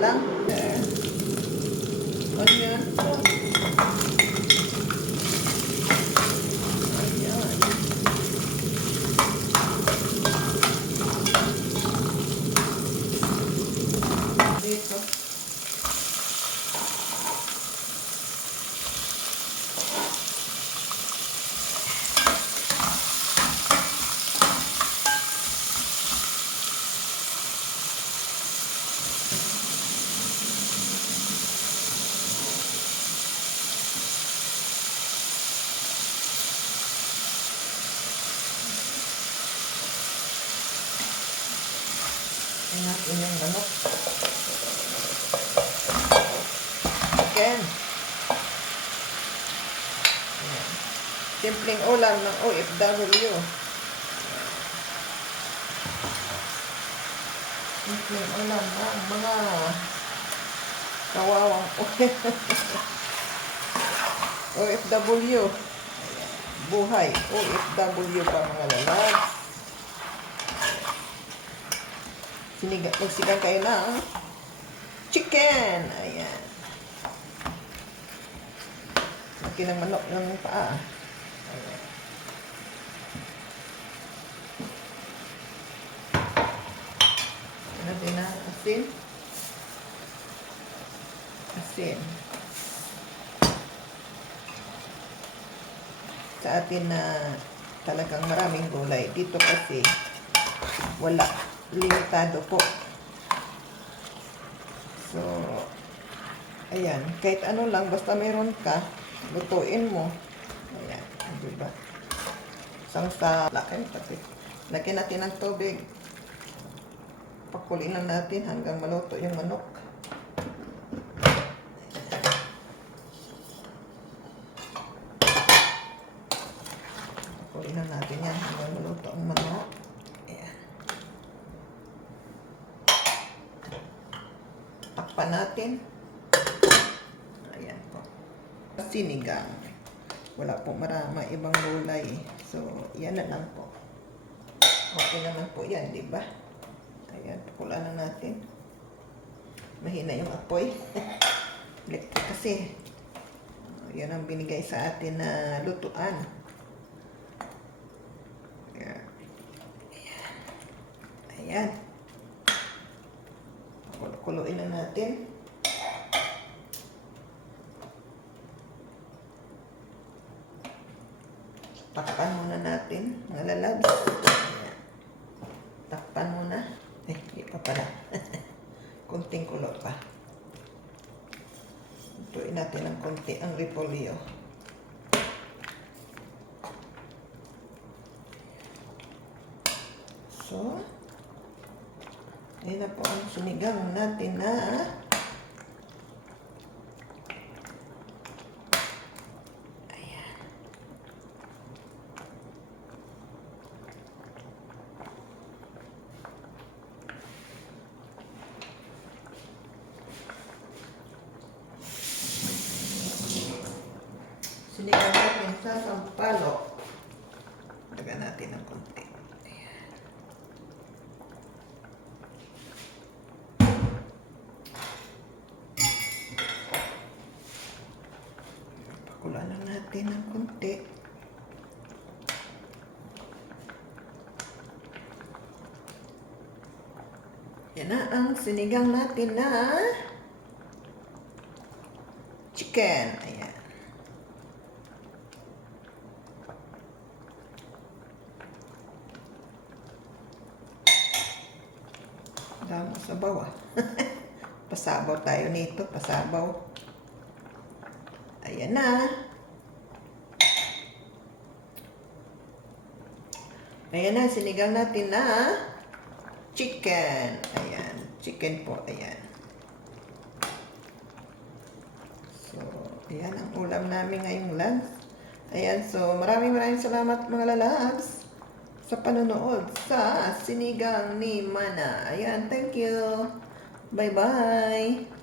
lang. There. Onion. Ayan. Dito. Natin yung manok. Chicken. Ayan. Simpleng ulam ng OFW. Simpleng ulam ng mga kawawang OFW. Buhay. OFW pa mga lalabs. Magsigang kayo ng chicken. Ayan. Laki ng manok ng paa. Ayan. Ano din na? Asin. Asin. Sa atin na talagang maraming gulay. Dito kasi wala. Limitado po. So, ayan. Kahit ano lang, basta meron ka, lutuin mo. Ayan. Diba? Isang sa laki. Lagyan natin ng tubig. Pakulin lang natin hanggang maluto yung manok. Pakulin lang natin yan hanggang maluto ang manok. Takpan natin. Ayan po. Sinigang. Wala po marama ibang gulay. So, yan na lang po. Okay naman po yan, di ba? Ayan, pakulaan na natin. Mahina yung apoy. Electric kasi. Yan ang binigay sa atin na lutuan. Ayan. Ayan. Kuluin na natin. Takpan muna natin, mga lalabs. Takpan muna. Hindi pa pala. Kunting kulo pa. Lutuin natin ng kunti ang repolyo. So, ayan na po ang sinigang natin na ayan. Sinigang natin sa sampalok. Lagyan natin ng konti. Pakulaan lang natin ng konti. Yan na ang sinigang natin na chicken. Ayan. Damo sabaw ah. Pasabaw tayo nito, pasabaw. Ayan na. Ayan na, sinigang natin na chicken. Ayan, chicken po, ayan. So, ayan ang ulam namin ngayong lunch. Ayan, so maraming salamat mga lalabs sa panonood sa sinigang ni Mana. Ayan, thank you. Bye-bye.